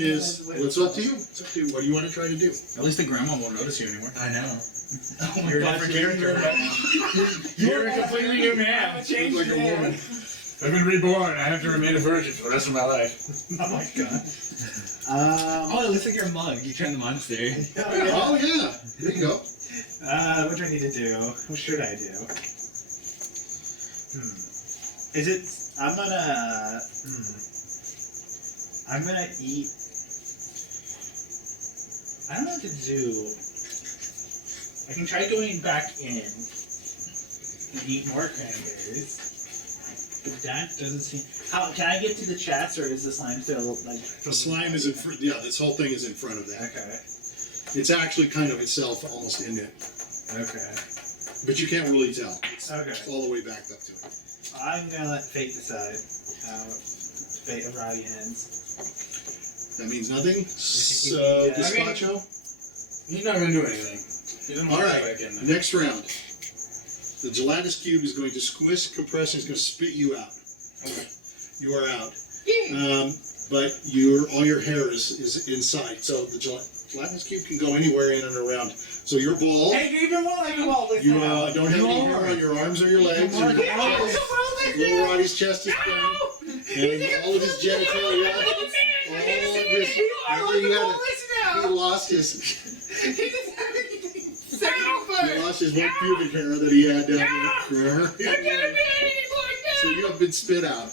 question is, what's up to you? It's up to you. What do you want to try to do? At least the grandma won't notice you anymore. I know. Oh you're a different character. You're a completely new man. Changed like a woman. I've been reborn. I have to remain a virgin for the rest of my life. Oh my god. Oh, it looks like you're a monk. You turn the monastery. Oh yeah. There you go. What do I need to do? What should I do? Is it? I'm gonna eat. I don't know what to do. I can try going back in and eat more cranberries. But that doesn't seem. How can I get to the chest, or is the slime still like? The slime is in front. Yeah, this whole thing is in front of that. Okay. It's actually kind of itself almost in it, Okay. but you can't really tell. Okay. It's all the way back up to it. I'm gonna let fate decide. Fate of Rotty ends. That means nothing. So, Yeah. Gazpacho. He's not going to do anything. He doesn't All want to right. go back in there. Next round. The gelatinous cube is going to squish, compress, and is going to spit you out. Okay. You are out. But all your hair is inside. So the gelatinous cube can go anywhere in and around. So your ball. Hey, you're even more like a wall. You don't have any hair on your arms or your legs. Or your little Roddy's chest is gone. And all of his genitalia. All of his. He lost his. He lost his one pubic hair that he had down there. So you have been spit out.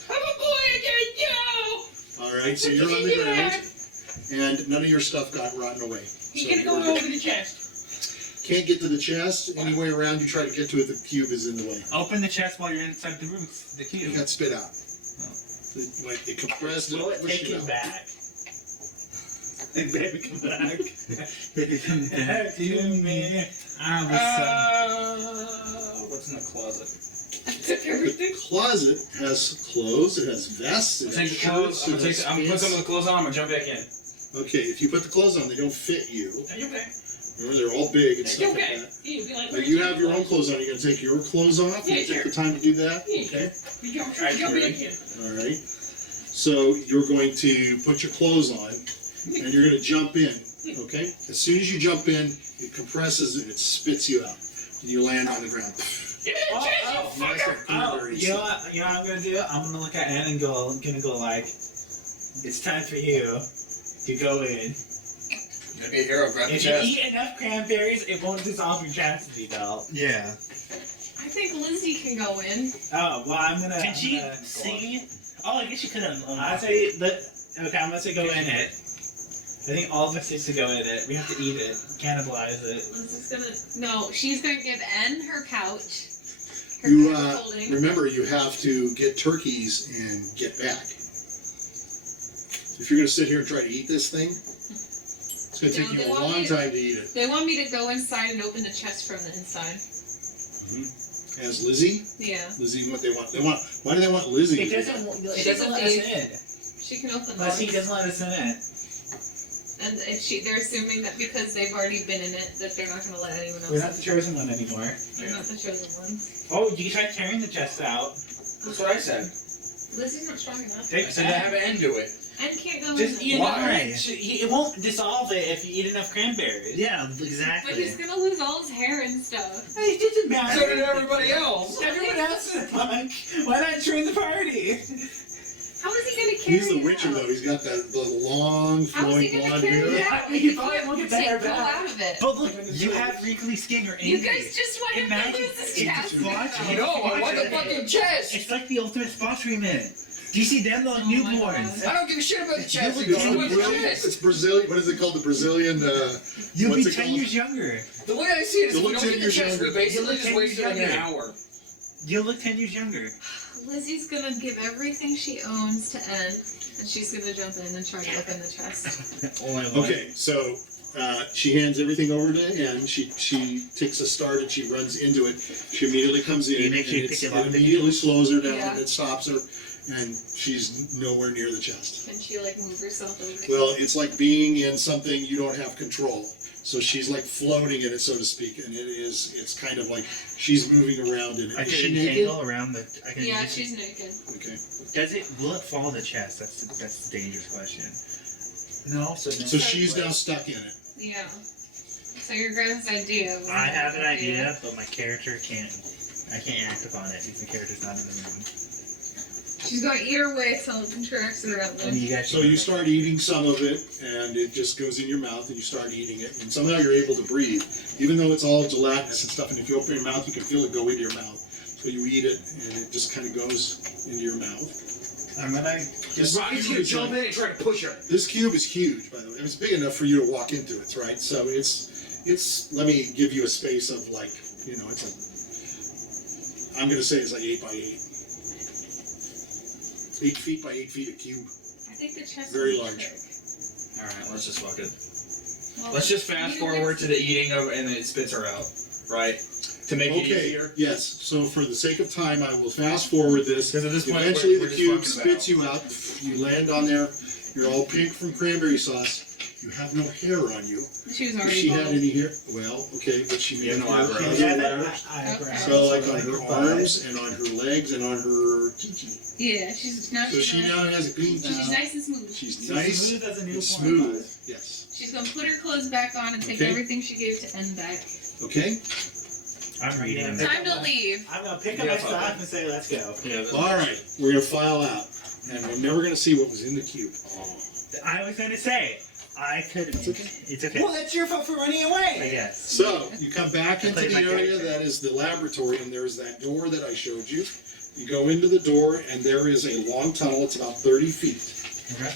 Alright, so you're on the ground. And none of your stuff got rotten away. He So can go you're- over the chest. Can't get to the chest. Any way around you try to get to it, the cube is in the way. Open the chest while you're inside the room. The You cube. got spit out. It compressed Will it pushed take you it out. back? Baby, come back. Baby, come back to me. What's in the closet? The closet has clothes, it has vests, it I'm has taking the clothes. shirts, it has I'm gonna put some of pants. the clothes on. I'm gonna jump back in. Okay, if you put the clothes on, they don't fit you. Are you okay? Remember, they're all big and Are stuff you like okay? that. You'd be like, But you have your own clothes on. You're going to take your clothes off? Yeah, You take sure. the time to do that? Yeah, Okay. You jump back in. Alright. So you're going to put your clothes on and you're going to jump in. Okay? As soon as you jump in, it compresses and it spits you out. And you land on the ground. Give me the chest, you fucker! You know what I'm gonna do? I'm gonna look at Anne and I'm gonna go like, it's time for you to go in. You're gonna be a hero. Grab the If you chest. eat enough cranberries, it won't dissolve your chastity belt. Yeah. I think Lizzy can go in. Oh, well, I'm gonna... Can she I'm gonna go see? Oh, I guess she could have. I say okay, I'm gonna say go in it. I think all of us need to go in it. We have to eat it, cannibalize it. Lizzy's gonna... No, she's gonna give N her couch. Her You couch holding. remember, you have to get turkeys and get back. If you're going to sit here and try to eat this thing, it's going to take No, you they a want long me to- time to eat it. They want me to go inside and open the chest from the inside. As Lizzy? Yeah. Lizzy, what they want? Why do they want Lizzy? It to do that? doesn't let us in. She can open Unless he those. doesn't let us in it. And they're assuming that because they've already been in it, that they're not going to let anyone else We're not in. the chosen one anymore. They're not the chosen ones. Oh, you can try tearing the chest out. That's what I said. Lizzy's not strong enough. I said to have an end to it. N can't go Just in. eat Why? enough. It won't dissolve it if you eat enough cranberries. Yeah, But exactly. he's going to lose all his hair and stuff. It doesn't matter. So did everybody else. Everyone else is a punk. Why not join the party? How is he going to carry He's the it Witcher, out? though. He's got the long, How is flowing he going blonde to carry hair. it out? Yeah, he probably won't get the hair Go back. out of it. But look, you have wrinkly skin. You're angry. You guys just want him to Imagine lose his if chest. you watch it. No, I want the fucking chest. It's like the ultimate spot treatment. Do you see them like Oh my newborns? God. I don't give a shit about the chest. You I would want the It's chest. Brazilian. What is it called? The Brazilian. You'll What's be it 10 called? years younger. The way I see it is, You if we look don't 10 get the years chest, we younger. basically You look just 10 wasted years like an younger. hour. You'll look 10 years younger. Lizzy's gonna give everything she owns to N, and she's gonna jump in and try to open the chest. Okay, so she hands everything over to Anne. She takes a start and she runs into it. She immediately comes in You make sure you and pick it it up. immediately slows her down Yeah. and it stops her, and she's nowhere near the chest. Can she like move herself over? Well, it's like being in something you don't have control. So she's like floating in it, so to speak, and it's kind of like she's moving around in it. I Is can she naked? entangle around the. I can Yeah, she's naked. Okay. Does it? Will it fall the chest? That's the dangerous question. No. So she's now stuck in it. Yeah. So your guys' idea was... I have an idea, but my character can't. I can't act upon it because the character's not in the room. She's going to eat her way till it contracts around them. And you guys. So you start eating some of it, and it just goes in your mouth, and you start eating it, and somehow you're able to breathe, even though it's all gelatinous and stuff. And if you open your mouth, you can feel it go into your mouth. So you eat it, and it just kind of goes into your mouth. I'm gonna. Roddy's gonna jump in and try to push her. This cube is huge, by the way. It's big enough for you to walk into it, right? So it's. Let me give you a space of like, it's a. I'm gonna say it's like 8 by 8. 8 feet by 8 feet a cube. I think the chest Very is large. big. Alright, let's just fuck it. Well, Let's just fast forward to the eating of, and it spits her out, right? To make it Okay. easier. Yes. So for the sake of time, I will fast forward this. Because at this point, Eventually, we're the just cube fucking spits you out. You land on there. You're all pink from cranberry sauce. You have no hair on you. She was If already she had bald. any hair, well, okay, but she may Yeah, have no eyebrows. hair. Eyebrows. So like on her arms and on her legs and on her chi-chi. Yeah, she's now. So she now has a clean She's child. nice and smooth. She's nice Smooth as a and newborn. smooth. Yes. She's gonna put her clothes back on and take Okay. everything she gave to N back. Okay. I'm reading. Time to leave. I'm gonna pick up my stuff and say, let's go. Yeah, All right. We're gonna file out, and we're never gonna see what was in the cube. I was gonna say, I could. It's okay. Well, that's your fault for running I away. guess. So you come back into played the my area character. that is the laboratory, and there's that door that I showed you. You go into the door, and there is a long tunnel. It's about 30 feet. Okay.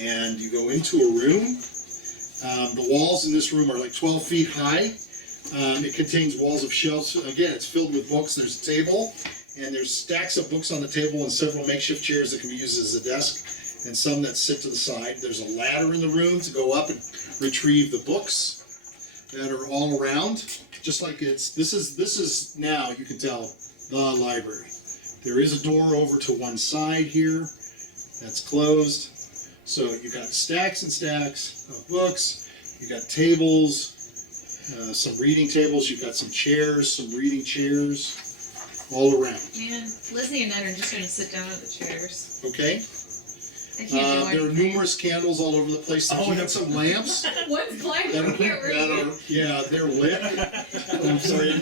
And you go into a room. The walls in this room are like 12 feet high. It contains walls of shelves. Again, it's filled with books. There's a table, and there's stacks of books on the table and several makeshift chairs that can be used as a desk, and some that sit to the side. There's a ladder in the room to go up and retrieve the books that are all around. Just like this is now, you can tell, the library. There is a door over to one side here that's closed. So you've got stacks and stacks of books. You've got tables, some reading tables. You've got some chairs, some reading chairs, all around. Man, Lizzy and Ed are just gonna sit down at the chairs. Okay? I can't do There are anything. numerous candles all over the place. You got some lamps. One's blind, That one are, can't read. yeah, they're lit. I'm sorry,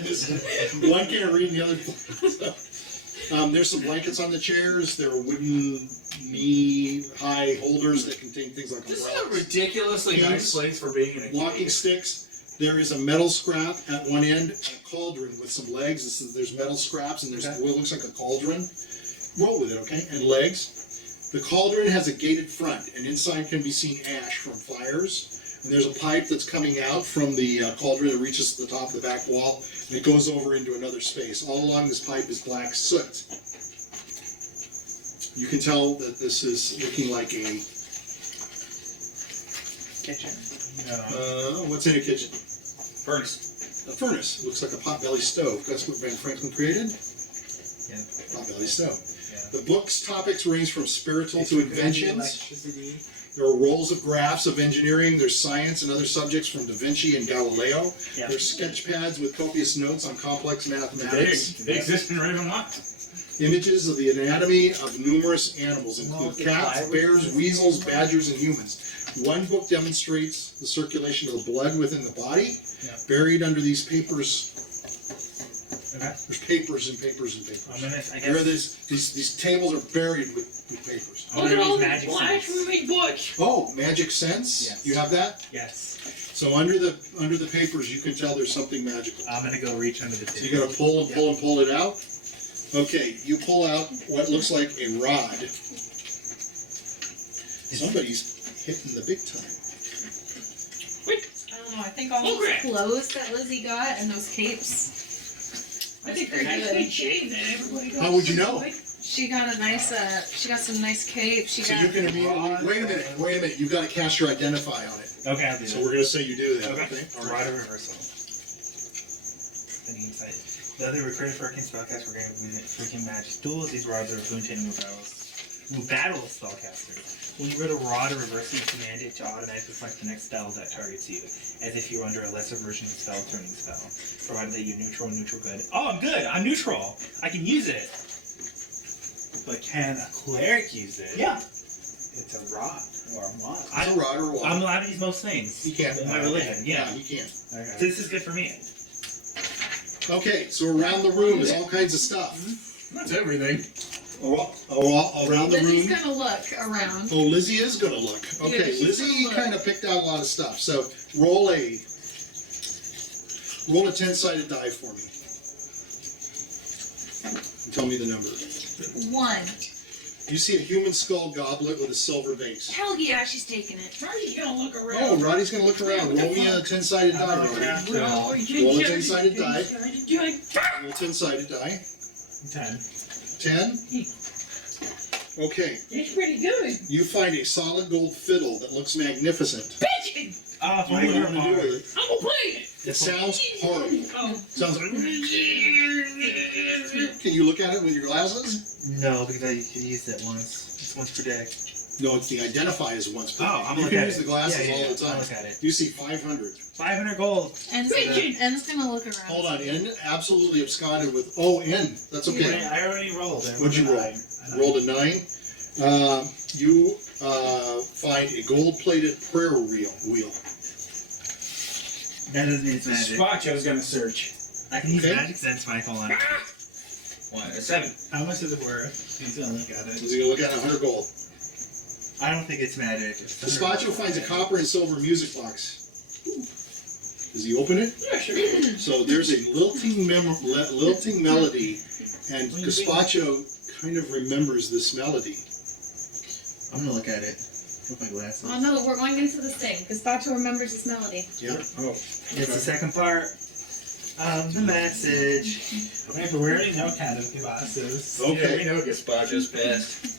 one can't read and the other. There's some blankets on the chairs. There are wooden knee-high holders that contain things like This is a umbrellas. ridiculously Pins, nice place for being in a Walking cave. sticks. There is a metal scrap at one end, a cauldron with some legs. There's metal scraps and there's what looks like a cauldron. Roll with it, okay? And legs. The cauldron has a gated front, and inside can be seen ash from fires. And there's a pipe that's coming out from the cauldron that reaches to the top of the back wall, and it goes over into another space. All along this pipe is black soot. You can tell that this is looking like a... Kitchen. No. what's in a kitchen? Furnace. A furnace. Looks like a potbelly stove. That's what Ben Franklin created? Yeah. Potbelly stove. Yeah. The book's topics range from spiritual to inventions. Electricity. There are rolls of graphs of engineering. There's science and other subjects from Da Vinci and Galileo. Yeah. There's sketch pads with copious notes on complex mathematics. They exist in Ravenloft. Images of the anatomy of numerous animals include cats, bears, weasels, badgers, and humans. One book demonstrates the circulation of the blood within the body. Yeah. Buried under these papers, Okay. there's papers and papers and papers. I'm gonna. I There are guess. these tables are buried with papers. I'm gonna use magic sense. moving books. Oh, magic sense? Yes. You have that? Yes. So under the papers, you can tell there's something magical. I'm gonna go reach under the So table. you gotta pull and pull and pull it out. Okay, you pull out what looks like a rod. Somebody's hitting the big time. I don't know, I think all those clothes that Lizzy got and those capes. I think pretty they're good. nice shave that everybody got. How would you know? She got a nice, she got some nice capes. She So got. you can immediately, wait a minute, you've gotta cast your identify on it. Okay, I'll do So that. we're gonna say you do that, Okay. okay? All Rod right. of reversal. Thinking inside. The other recruited for arcane spellcast were granted freaking magic duels. These rods are boon-taining with battle spellcasters. When you roll a rod of reversal, you command it to automatically select the next spell that targets you, as if you were under a lesser version of the spell turning spell, provided that you're neutral good. Oh, I'm good. I'm neutral. I can use it. But can a cleric use it? Yeah. It's a rod or a wand. It's a rod or a wand. I'm allowed to use most things. He can't. In my religion, yeah. He can't. Okay. This is good for me. Okay, so around the room is all kinds of stuff. That's everything. Around the Lizzie's room. gonna look around. Oh, Lizzy is going to look. Okay, she's Lizzy gonna look. kind of picked out a lot of stuff. So roll a 10-sided die for me. And tell me the number. 1. You see a human skull goblet with a silver base. Hell yeah, she's taking it. Roddy's gonna look around. Oh, Roddy's going to look around. Roll me a 10-sided die, Roddy. Well, Roll a 10-sided die. die. Roll a 10-sided die. 10. 10? Okay, It's pretty good. you find a solid gold fiddle that looks magnificent. Bitchin'! Oh, What do you want to do with it? I'm gonna play it. It sounds horrible. Oh. Sounds like... Can you look at it with your glasses? No, because I used it once. It's once per day. No, it's the identify as once per day. Oh, I'm You looking can at use it. the glasses Yeah, all the I'll time. look at it. You see 500. 500 gold. N's gonna look around. Hold on, N absolutely absconded with... Oh, N. That's okay. I already rolled. What'd you roll? Rolled a 9. You find a gold-plated prayer wheel. That doesn't mean it's magic. Gazpacho's gonna search. I can use Okay. magic sense my on. 7. How much is it worth? He's gonna look at Is it. he going to look at 100 gold? I don't think it's magic. Gazpacho finds a copper and silver music box. Does he open it? Yeah, sure. So there's a lilting melody, and Gazpacho kind of remembers this melody. I'm gonna look at it with my glasses. Oh no, we're going into this thing. Gazpacho remembers this melody. Yeah. Oh. It's the second part of the message. Wait, but we already know kind of glasses. Yeah, we Okay. know Gazpacho's past.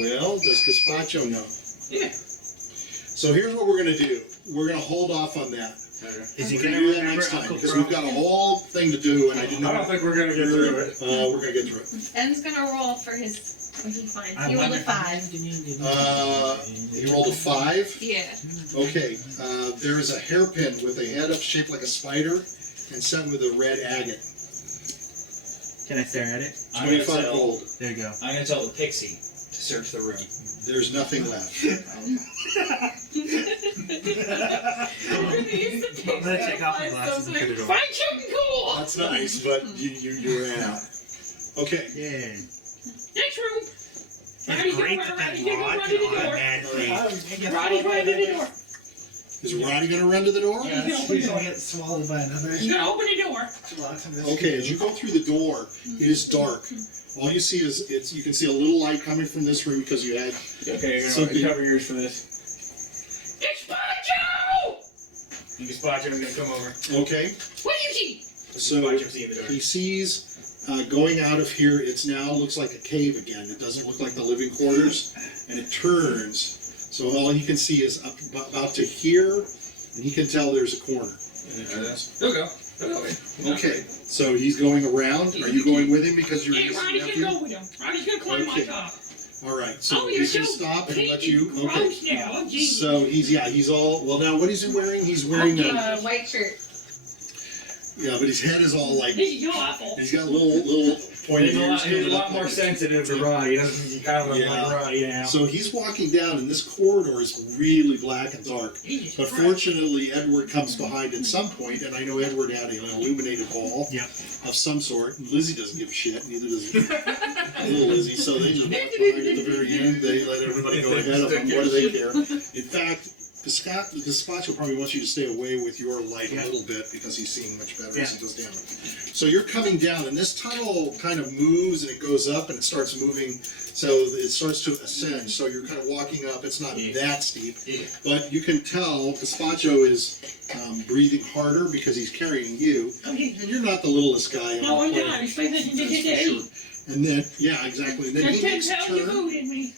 Well, does Gazpacho know? Yeah. So here's what we're going to do. We're going to hold off on that. Is he We're gonna going to do that remember next time Uncle because Bro? we've got a whole thing to do, and I didn't I don't know. think we're gonna get through it. We're going to get through it. N's gonna roll for his what he finds. I He rolled a wonder- 5. He rolled a 5. Yeah. Okay. There is a hairpin with a head shaped like a spider and set with a red agate. Can I stare at it? 25 gold. There you go. I'm gonna tell the pixie to search the room. There's nothing left. I'm gonna take off my glasses and put it on. Find something cool. That's nice, but you ran out. Okay. Yeah. Next room. It's Roddy's great gonna that run that rod to can the door. automatically. Roddy's running to the door. Is Roddy going to run to the door? Yeah, he's gonna get swallowed by another. He's gonna open the door. Okay, as you go through the door, it is dark. All you see is you can see a little light coming from this room because you had. Okay, you're Something- gonna cover your ears for this. Gazpacho! And Gazpacho's gonna come over. Okay, What do you see? so Gazpacho's seeing the door. he sees going out of here. It's now looks like a cave again. It doesn't look like the living quarters, and it turns. So all you can see is up about to here, and he can tell there's a corner. And it turns. He'll go. He'll go. Okay, so he's going around. Are you going with him because you're Yeah, his Roddy's nephew? gonna go with him. Roddy's gonna climb Okay. on top. All right, so Oh, you're he's gonna so stop and let pinky you. Okay. gross now. Oh, geez. So he's all well now. What is he wearing? He's wearing White shirt. yeah, but his head is all like This is awful. he's got little pointed ears. He's a lot more sensitive to Roddy. He kind of looks Yeah. like Roddy now. So he's walking down, and this corridor is really black and dark. Jesus But Christ. fortunately, Edward comes behind at some point, and I know Edward had an illuminated ball Yep. of some sort. Lizzy doesn't give a shit, neither does little Lizzy. So they just walk behind at the very end. They let everybody go ahead of them. What do they care? In fact, Gazpacho probably wants you to stay away with your light a little bit because he's seeing much better as he goes down. So you're coming down, and this tunnel kind of moves, and it goes up, and it starts moving. So it starts to ascend. So you're kind of walking up. It's not that steep, but you can tell Gazpacho is breathing harder because he's carrying you, Okay. and you're not the littlest guy. No, I'm planet. not. It's like this That's for sure. And then, yeah, exactly. And then That's he 10 makes a pounds of turn. food in me.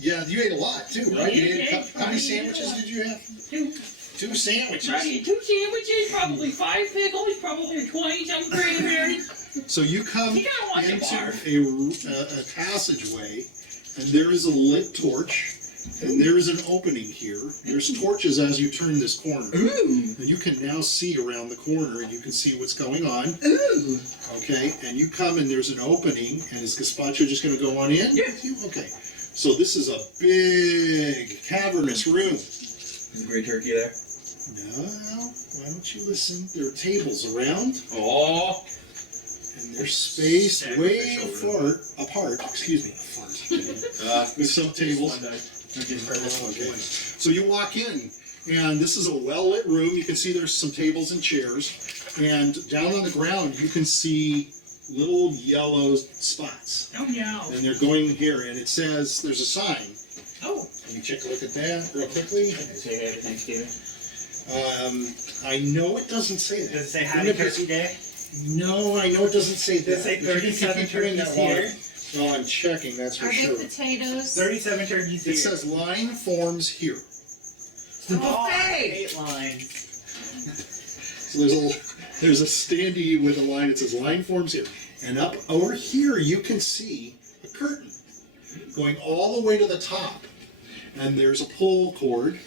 Yeah, you ate a lot too, right? You ate how many I ate a sandwiches lot. did you have? 2. 2 sandwiches. Roddy, 2 sandwiches, probably 5 pickles, probably 20 some cranberries. So you come You gotta watch the bar. into a passageway, and there is a lit torch, and there is an opening here. There's torches as you turn this corner. Ooh. And you can now see around the corner, and you can see what's going on. Ooh. Okay, and you come, and there's an opening, and is Gazpacho just going to go on in? Yeah. Okay. So this is a big cavernous room. Is the great turkey there? No, why don't you listen? There are tables around, Oh. and they're spaced way apart. Excuse me, with some tables. Okay. So you walk in, and this is a well-lit room. You can see there's some tables and chairs, and down on the ground you can see little yellow spots. Oh no. And they're going here, and it says there's a sign. Oh. Can you check a look at that real quickly? Say happy Thanksgiving. I know it doesn't say that. Does it say Happy Turkey Day? No, I know it doesn't say that. Does it say But you can 37 keep doing that turkeys while- here? No, I'm checking, that's for Are sure. there potatoes? 37 turkeys here. It says line forms here. the buffet! 8 lines. So there's a standee with a line. It says line forms here. And up over here you can see a curtain going all the way to the top. And there's a pull cord.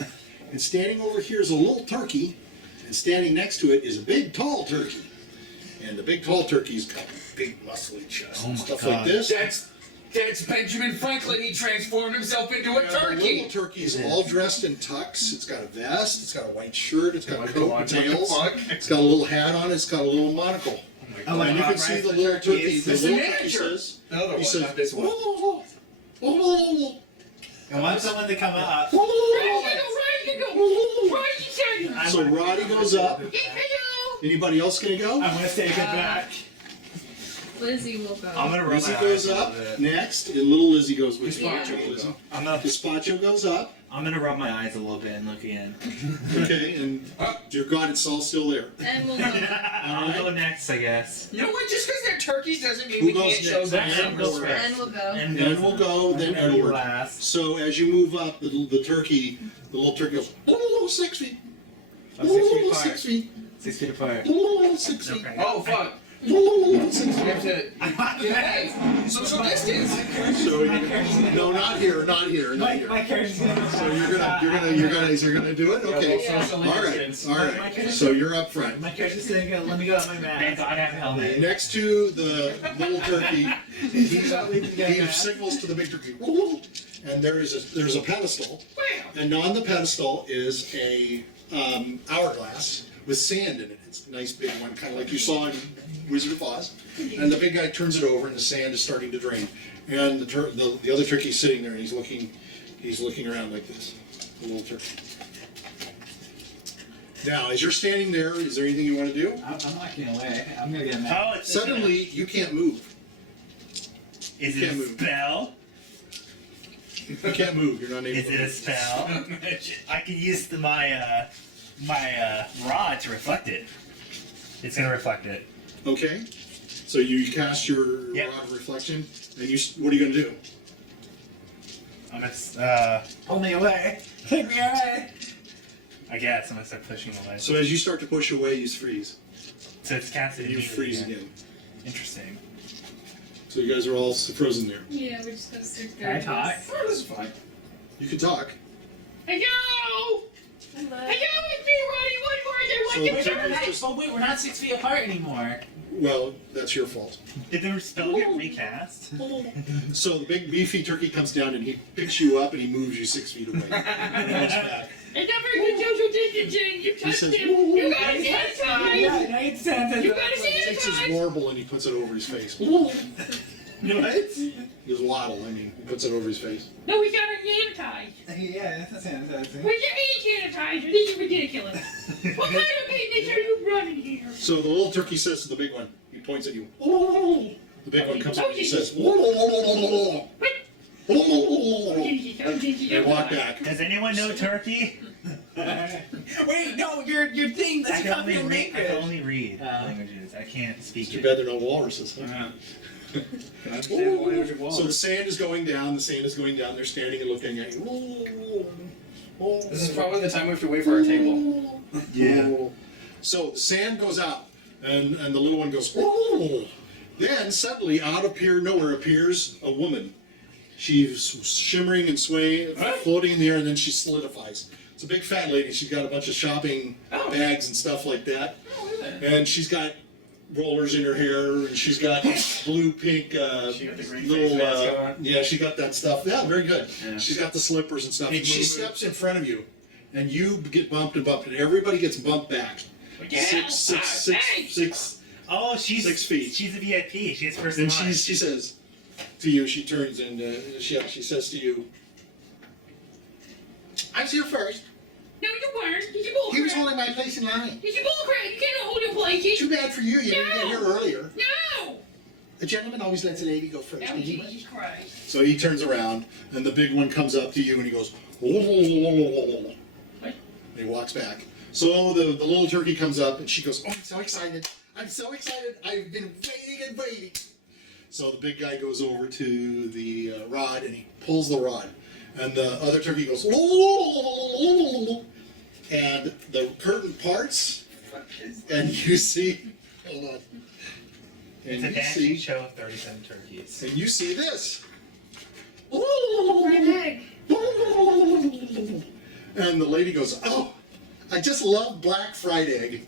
And standing over here is a little turkey. And standing next to it is a big tall turkey. And the big tall turkey's got a big muscly chest and stuff like this. That's Benjamin Franklin. He transformed himself into a And the turkey. little turkey is all dressed in tux. It's got a vest. It's got a white shirt. It's got a coat and tails. It's got a little hat on. It's got a little monocle. Oh, And you can see the little turkey. The It's the little turkey manager. says, The other he one, says, not this one. I want someone to come up. So Roddy goes up. Anybody else gonna go? I'm gonna take it back. Lizzy will go. I'm gonna rub Lizzy my goes eyes a up little bit. next, and little Lizzy goes with Yeah. Gazpacho. Lizzy. Gazpacho Gazpacho goes up. I'm gonna rub my eyes a little bit and look again. Okay, and dear God, it's all still there. And we'll go. I'll go next, I guess. You know what? Just because they're turkeys doesn't mean Who we goes can't show next? them And some goes respect. And we'll go. And Then we'll go, then I'm gonna be Edward. last. So as you move up, the little turkey goes, 6 feet. I'm 6 feet apart. 6 feet. 6 feet apart. 6 feet. Okay. Oh fuck! 6 We feet. have to. Hey, social distance. So no, not here, not here, not here. My character's gonna. So you're gonna do it? Okay. Yeah. All right. So you're up front. My character's gonna go. Let me go at my mask. Thank God I have a helmet. Next to the little turkey, he signals to the big turkey, and there's a pedestal, and on the pedestal is a hourglass with sand in it. It's a nice big one, kind of like you saw in Wizard of Oz. And the big guy turns it over, and the sand is starting to drain. And the other turkey's sitting there, and he's looking around like this. The little turkey. Now, as you're standing there, is there anything you want to do? I'm walking away. I'm gonna get mad. Oh, it's Suddenly, you can't move. Is it can't a move. spell? You can't move. You're not able Is to it a move. spell? I can use my rod to reflect it. It's gonna reflect it. Okay. So you cast your Yep. rod of reflection, and what are you going to do? I'm gonna pull me away. Take me away. I guess I'm gonna start pushing away. So as you start to push away, you freeze. So it's casted. And you immediately freeze again. Interesting. So you guys are all frozen there. Yeah, we just gotta stick Can I talk? Oh, this is fine. You can talk. Hello! Hello. Hello, it's me, Rotty Woodworth. I So want the to turkey is just, wait, we're not 6 feet apart anymore. well, that's your fault. Did the spell get recast? So the big beefy turkey comes down and he picks you up and he moves you 6 feet away. And he looks back. It's not very good social distancing. You touched says, him. You gotta sanitize. now it's sanitize. You gotta He takes his sanitize. warble and he puts it over his face. What? His waddle, I mean, he puts it over his face. No, we gotta sanitize. Yeah, that's not sanitizing. Where's your hand sanitizer? This is ridiculous. What kind of business are you running here? So the little turkey says to the big one, he points at you. The big one comes up and he says, and walk back. Does anyone know turkey? Wait, no, your thing. I That's can copy only and read. I make can it. only read languages. I can't speak Too it. bad they're not walruses. Huh? Can I understand the language of So walls? the sand is going down, They're standing and looking at you. This is probably the time we have to wait for our table. Yeah. So the sand goes out, and the little one goes. Then suddenly, out of nowhere appears a woman. She's shimmering and swaying, floating in the air, and then she solidifies. It's a big fat lady. She's got a bunch of shopping bags and stuff like that. And she's got rollers in her hair, and she's got blue, pink, She got the green little, face mask on. yeah, she got that stuff. Yeah, very good. Yeah. She's got the slippers and stuff. Big And she moo-moo. steps in front of you, and you get bumped, and everybody gets bumped back. Six. Oh, she's 6 feet. She's a VIP. She has first And line. she says to you, she turns and she says to you, I was here first. No, you weren't. Did you He was bullcrap? holding my place in line. Did you bullcrap? You can't hold your place. Too bad for you, you didn't get here earlier. No! A gentleman always lets a lady go first. Oh, and he Jesus Christ. So he turns around, and the big one comes up to you, and he goes, and he walks back. So the little turkey comes up, and she goes, oh, I'm so excited. I'm so excited. I've been waiting and waiting. So the big guy goes over to the rod, and he pulls the rod. And the other turkey goes, and the curtain parts, and you see, hold on. It's And a you dancing see, show of 37 turkeys. and you see this. Red egg. And the lady goes, oh, I just love black fried egg.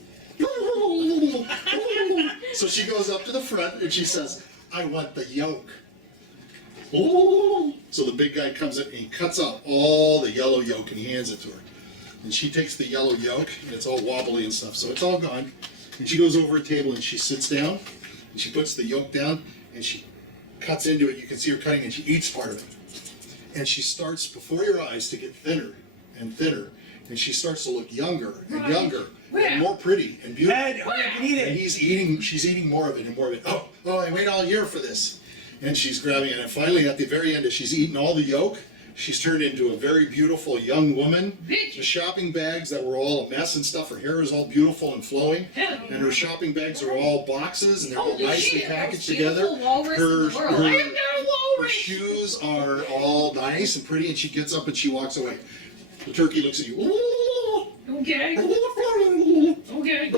So she goes up to the front and she says, I want the yolk. So the big guy comes in and he cuts out all the yellow yolk and he hands it to her. And she takes the yellow yolk and it's all wobbly and stuff, so it's all gone. And she goes over a table and she sits down and she puts the yolk down and she cuts into it. You can see her cutting and she eats part of it. And she starts before your eyes to get thinner and thinner. And she starts to look younger and younger and more pretty and beautiful. Ed, hurry up and eat And it. she's eating more of it and more of it. Oh, I wait all year for this. And she's grabbing it. And finally, at the very end, as she's eaten all the yolk, she's turned into a very beautiful young woman. The shopping bags that were all a mess and stuff, her hair is all beautiful and flowing. And her shopping bags are all boxes and they're all Holy nicely shit, packaged Beautiful together. walrus in the world. I am not a her walrus. shoes are all nice and pretty, and she gets up and she walks away. The turkey looks at you. Okay. Okay.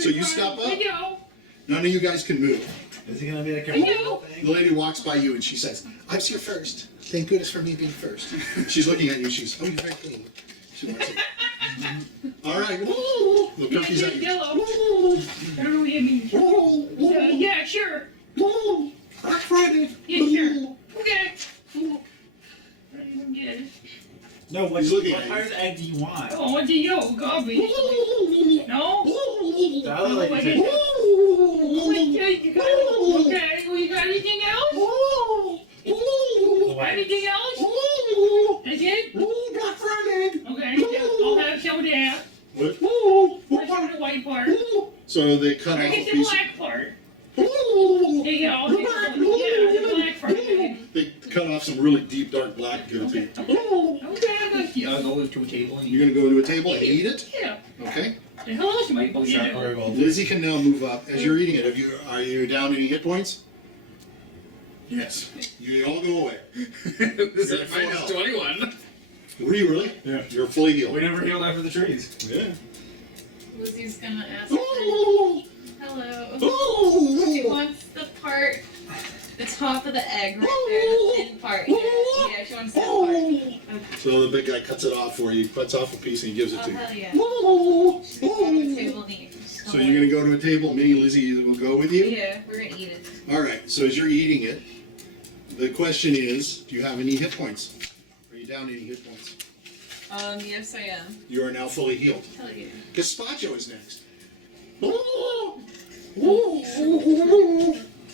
So you stop up. None of you guys can move. Is it gonna be like a I know. roll thing? The lady walks by you and she says, I was here first. Thank goodness for me being first. She's looking at you. She's, oh, you're very clean. She walks in. All right. The turkey's at you. Yellow. I don't know what you mean. Yeah, sure. Black Friday. Yeah, sure. Okay. I don't even get it. No, what, He's looking what at part of the egg do you want? Oh, what do you obviously? No? The other Oh, I lady didn't. said, You got, okay, well, you got anything else? the white. Anything else? That's it? Black Friday. Okay, I'll have some of that. What? Let's have the white part. So they cut Or off a get the piece. black part. There you go. The black part. They cut off some really deep, dark black to give it to you. Okay, I got you. I'll go to a table and You're gonna go to a table and eat it. Yeah. Okay. The hell else am I supposed to do? Very well. Lizzy can now move up. As you're eating it, are you down any hit points? Yes. You all go away. This is minus 21. Were you really? Yeah. You're fully healed. We never healed after the trees. Yeah. Lizzie's gonna ask her, hello. She wants the part, the top of the egg right there, the thin part. Yeah, she wants that part. So the big guy cuts it off for you. Cuts off a piece and he gives it Oh, to you. hell yeah. She's gonna go to the table and eat. So you're gonna go to a table. Me and Lizzy will go with you. Yeah, we're gonna eat it. All right. So as you're eating it, the question is, do you have any hit points? Are you down any hit points? Yes I am. You are now fully healed. Hell yeah. Gazpacho is next.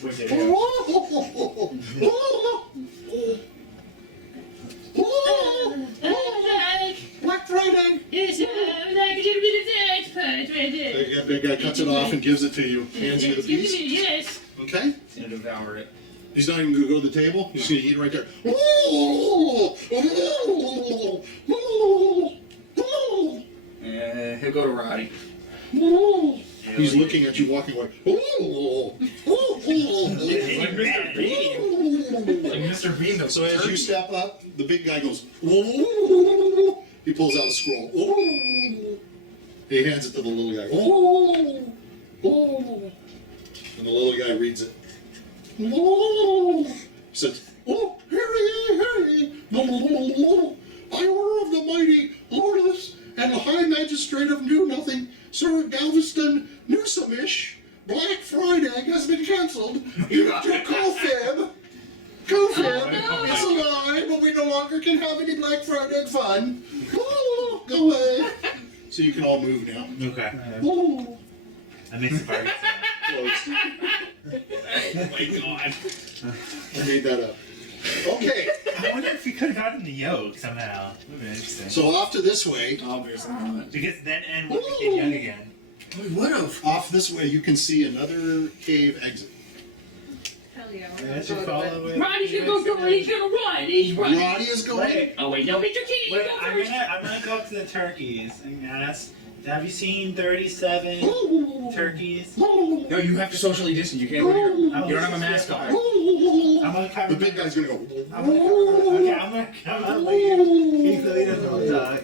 Wicked hell. Black Friday. Yes, I would like a little bit of that part right there. Big guy cuts it off and gives it to you. Hands you the Give piece. me, yes. Okay. He's gonna devour it. He's not even gonna go to the table. He's gonna eat it right there. And he'll go to Rotty. He's looking at you walking away. Like Mr. Bean. Like Mr. Bean, though. So as you step up, the big guy goes. He pulls out a scroll. He hands it to the little guy. And the little guy reads it. He says, "Oh, Harry, by order of the mighty Lordess and the High Magistrate of Knew Nothing, Sir Galveston Newsomish, Black Friday has been cancelled due to COVID. COVID is a lie, but we no longer can have any Black Friday fun. Ooh, go away. So you can all move now. Okay. Ooh. I made some bargains. Close. Oh my god. I made that up. Okay, I wonder if we could have gotten the yoke somehow. That would be interesting. so off to this way. Obviously not. Because then N would become young again. We would have. Off this way, you can see another cave exit. Hell yeah. I should follow it. Roddy's gonna go through it. He's gonna run. He's running. Roddy is going. Wait. Oh wait, no, Mr. Kitty, you Wait, go I'm first. gonna go up to the turkeys and ask, have you seen 37 turkeys? No, you have to socially distance. You can't go near. You don't have a mask on. I'm gonna cover The big guy's gonna go. I'm gonna leave. He doesn't want to talk.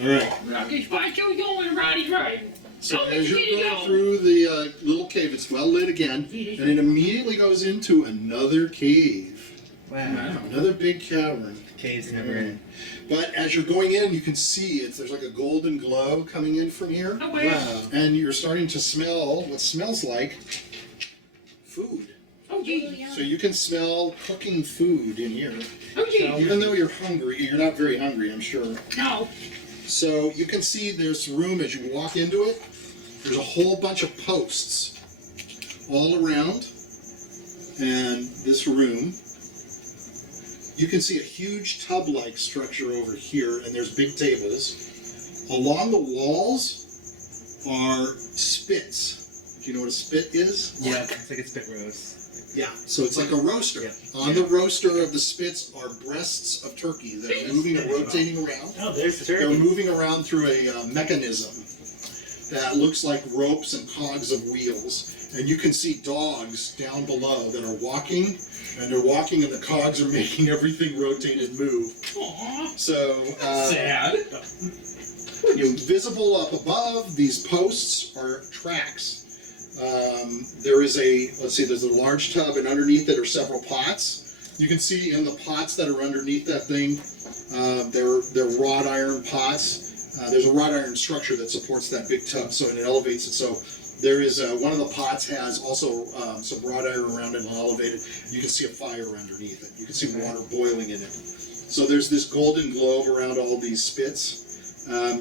Alright, Okay, Spike, you going, Roddy's right. so Oh, as you're Kitty, going go. through the little cave, it's well lit again, and it immediately goes into another cave. Wow. Another big cavern. Caves never end. But as you're going in, you can see there's like a golden glow coming in from here. Oh, wait. Wow. And you're starting to smell what smells like food. Oh, gee. So you can smell cooking food in here. Oh, gee. Even though you're hungry, you're not very hungry, I'm sure. No. So you can see there's room as you walk into it. There's a whole bunch of posts all around. And this room, you can see a huge tub-like structure over here, and there's big tables. Along the walls are spits. Do you know what a spit is? Yeah, it's like a spit roast. Yeah, so it's like a roaster. Yeah. On the roaster of the spits are breasts of turkey that are moving and rotating around. Oh, there's the They're turkey. moving around through a mechanism that looks like ropes and cogs of wheels. And you can see dogs down below that are walking, and they're walking and the cogs are making everything rotate and move. Aw. So, Sad. visible up above these posts are tracks. There is there's a large tub, and underneath it are several pots. You can see in the pots that are underneath that thing, they're wrought iron pots. There's a wrought iron structure that supports that big tub, so it elevates it. So there is one of the pots has also some wrought iron around it and elevated. You can see a fire underneath it. You can see water boiling in it. So there's this golden globe around all these spits.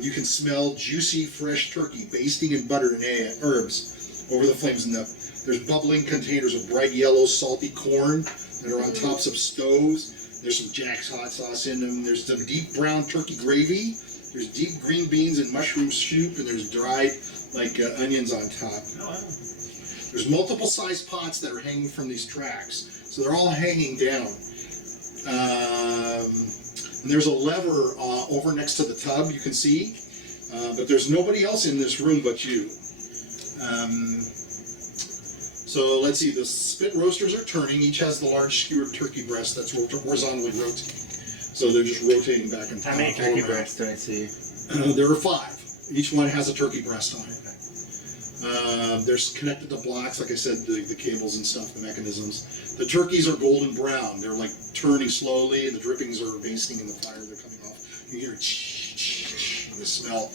You can smell juicy, fresh turkey basting in butter and herbs over the flames. And there's bubbling containers of bright yellow, salty corn that are on tops of stoves. There's some Jack's hot sauce in them. There's some deep brown turkey gravy. There's deep green beans and mushroom soup, and there's dried onions on top. Oh, wow. There's multiple sized pots that are hanging from these tracks, so they're all hanging down. And there's a lever over next to the tub, you can see, but there's nobody else in this room but you. So let's see, the spit roasters are turning. Each has the large skewered turkey breast that's horizontally rotating. So they're just rotating back and forth. How many turkey breasts do I see? There are 5. Each one has a turkey breast on it. They're connected to blocks, like I said, the cables and stuff, the mechanisms. The turkeys are golden brown. They're like turning slowly, and the drippings are basting in the fire. They're coming off. You hear and the smell,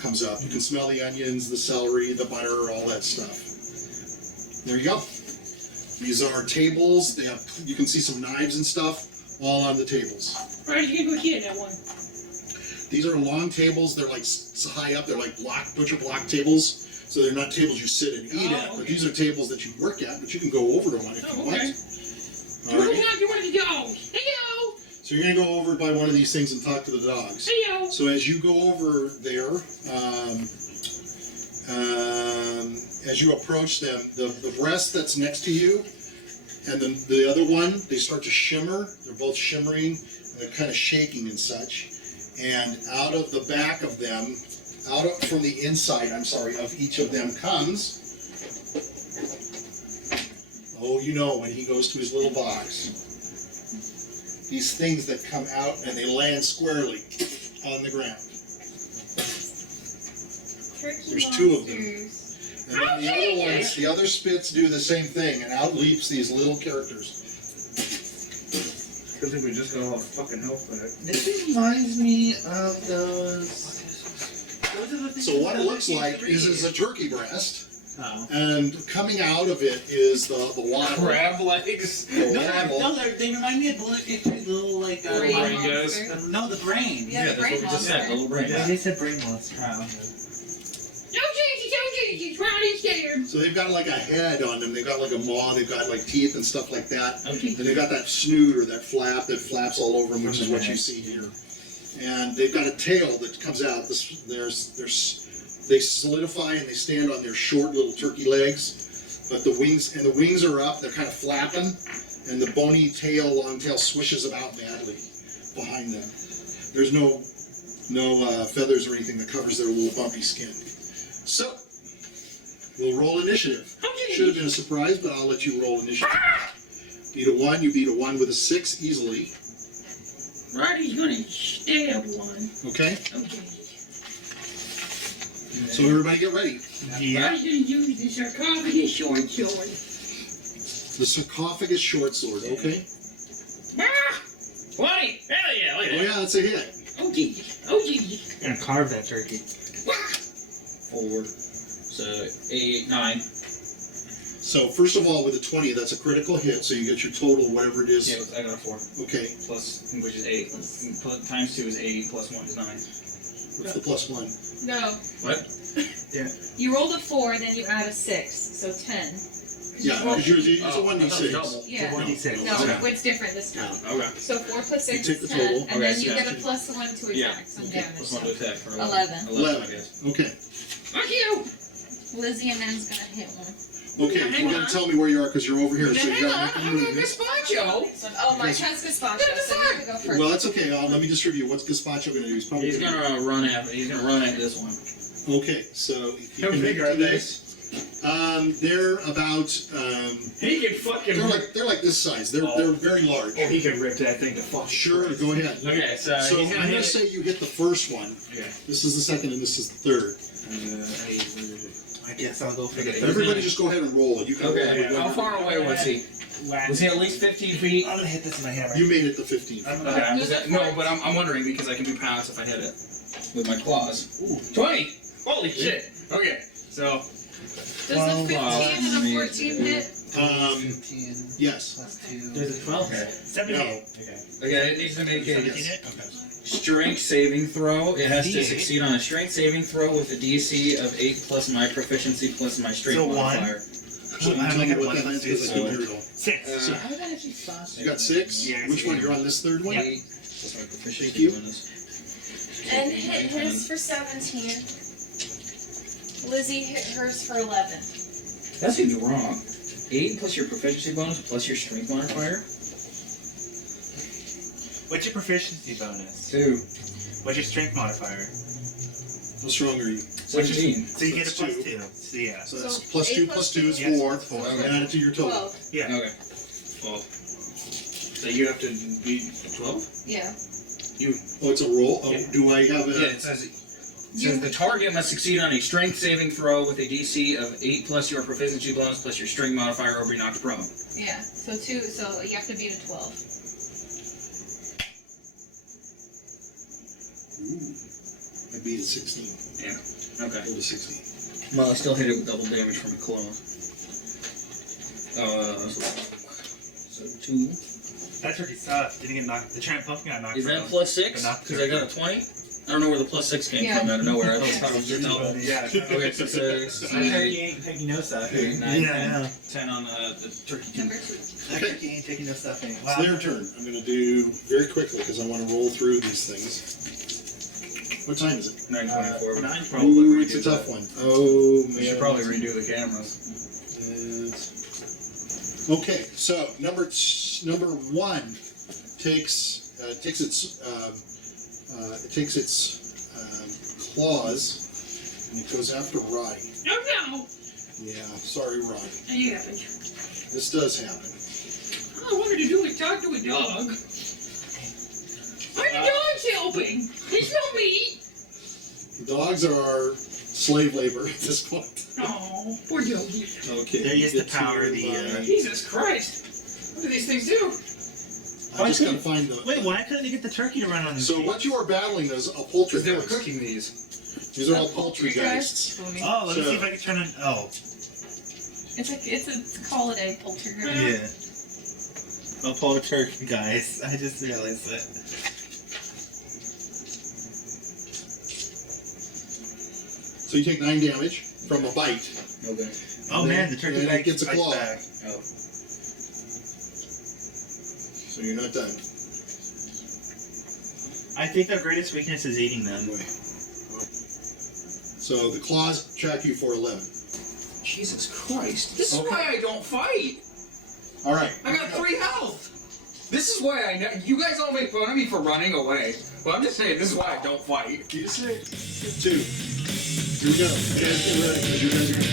comes up. You can smell the onions, the celery, the butter, all that stuff. There you go. These are tables. You can see some knives and stuff all on the tables. Roddy's gonna go get that one. These are long tables. They're like so high up. They're like butcher block tables. So they're not tables you sit and eat at, but these are tables that you work at, but you can go over to one if you want. All right. You want to go? Hey yo! So you're gonna go over by one of these things and talk to the dogs. Hey yo! So as you go over there, as you approach them, the breast that's next to you and then the other one, they start to shimmer. They're both shimmering and they're kind of shaking and such. And out of the back of them, from the inside, of each of them comes, when he goes to his little box, these things that come out and they land squarely on the ground. There's 2 of them. And then the other ones, the other spits do the same thing, and out leaps these little characters. I think we just got all the fucking health back. This reminds me of those Those are the things So what it that looks you like can is read. a turkey breast, Oh. and coming out of it is the waddle. Crab legs. The No, waddle. they remind me of little like Brain brain monster. goes. no, the brain. Yeah, the brain monster. The little brain. They said brain monster. Don't change it, Ronnie's scared. So they've got like a head on them. They've got like a maw. They've got like teeth and stuff like that. Okay. And they've got that snoot or that flap that flaps all over them, which is what you see here. And they've got a tail that comes out. They solidify and they stand on their short little turkey legs, but the wings are up. They're kind of flapping, and the bony tail, long tail, swishes about badly behind them. There's no feathers or anything that covers their little bumpy skin. So we'll roll initiative. Should have been a surprise, but I'll let you roll initiative. Beat a 1, you beat a 1 with a 6 easily. Ronnie's gonna stab one. Okay, Okay. so everybody get ready. Yeah. Ronnie's gonna use the sarcophagus short sword. The sarcophagus short sword. Okay. Ah! 20! Hell yeah, look Oh at that. yeah, that's a hit. Oh Jesus. Oh Jesus. Gonna carve that turkey. 4. So 8, 9. So first of all, with a 20, that's a critical hit. So you get your total, whatever it is. Yeah, I got a 4. Okay. Plus, which is 8. Times 2 is 8. Plus 1 is 9. What's the plus 1? No. What? You rolled a 4, then you add a 6, so 10. Yeah, because it's a 1d6. double. Yeah. 1d6. No, Okay. it's different this time. Okay. So 4 plus 6 You take is the 10, total. and then Okay, you so get a that's- plus 1 to attack, Yeah. some Okay. damage. Plus 1 to attack for 11. 11, I guess. Okay. Fuck you! Lizzy and then's gonna hit one. Okay, Hang you gotta on. tell me where you are because you're over here, so you Hang on, gotta make a I'm gonna move. Gazpacho. Oh, my chance Gazpacho, so you have to go first. Well, that's okay. Let me distribute. What's Gazpacho gonna do? He's probably He's gonna run at this one. Okay, so if you How can big make are it to they? this. They're about. He can fucking. They're like this size. They're very large. he can rip that thing to fuck. Sure, go ahead. Okay, so, So he's I'm gonna gonna hit say you hit the first one. Okay. This is the second, and this is the third. I guess I'll go for the Okay. third. Everybody, just go ahead and roll it. You can roll Okay, it. how far away was he? Was he at least 15 feet? I'm gonna hit this with my hammer. You made it to 15. I'm Okay, gonna, I'm just, no, but I'm wondering because I can do pounds if I hit it with my claws. Ooh, 20! Holy shit! Okay, so Does a 15 and a 14 hit? 15 Yes. plus 2. There's a 12. okay, 17. okay, it needs to make a 17 hit? strength saving throw. It has to D8. succeed on a strength saving throw with a DC of 8 plus my proficiency plus my strength So one. modifier. So you I'm tell me gonna what get that one is because I plus couldn't two. hear it all. 6. Uh, How did I actually fast? You got 6? Yeah, Which one? You're on this third one? 8 plus my proficiency Thank you. bonus. And hit his for 17. Lizzy hit hers for 11. That seems wrong. 8 plus your proficiency bonus plus your strength modifier? What's your proficiency bonus? 2. What's your strength modifier? How strong are you? 17. So you get a That's plus two. 2. So yeah. So that's So plus 2 8 plus plus 2 is Yes, 4. that's 4. Okay. Add it to your total. 12. Yeah. Okay. Well, so you have to beat 12? Yeah. Oh, it's a roll? Oh, Yeah. do I have a... Yeah, it says the target must succeed on a strength saving throw with a DC of 8 plus your proficiency bonus plus your strength modifier or be knocked prone. Yeah. So you have to beat a 12. Ooh, I beat a 16. Okay. Rolled a 16. Well, I still hit it with double damage from a claw. So 2. That turkey sucked. Didn't get knocked. The giant pumpkin got knocked Is that prone. plus 6? But not Because I got a 20? I don't know where the plus 6 came Yeah. from out of nowhere. I just thought it was just double. Yeah. Okay, so 6. Turkey ain't taking no stuff. 8, 9, Yeah, 10. yeah. 10 on the turkey. Number 2. That turkey ain't taking no stuffing. It's their turn. I'm going to do very quickly because I want to roll through these things. What time is it? 9:24. 9 Ooh, it's a tough one. Oh, man. We should probably redo the cameras. Okay, so number 1 takes its claws and it goes after Rotty. No, no. Yeah, sorry, Rotty. Yeah. This does happen. All I wanted to do was talk to a dog. Why the dog's helping? They smell meat. Dogs are slave labor at this point. Oh, poor doggy. Okay. They're used to get power the, Jesus Christ. What do these things do? I just gotta find the. Wait, why couldn't you get the turkey to run on his So feet? what you are battling is a poultry. Because they were house. cooking these. These are all poltergeists. Oh, let me see if I can turn on. Oh, It's called a poltergeist. yeah. A poltergeist, guys. I just realized that. So you take 9 damage from a bite. Okay. Oh And man, the then- turkey and then it bite gets a bites claw. back. Oh. So you're not done. I think our greatest weakness is eating them. So the claws track you for 11. Jesus Christ. This is Okay. why I don't fight. All right. I got 3 health. This is why I know. You guys all make fun of me for running away. But I'm just saying, this is why I don't fight. You say 2. Here we go. You guys get ready because you guys are going to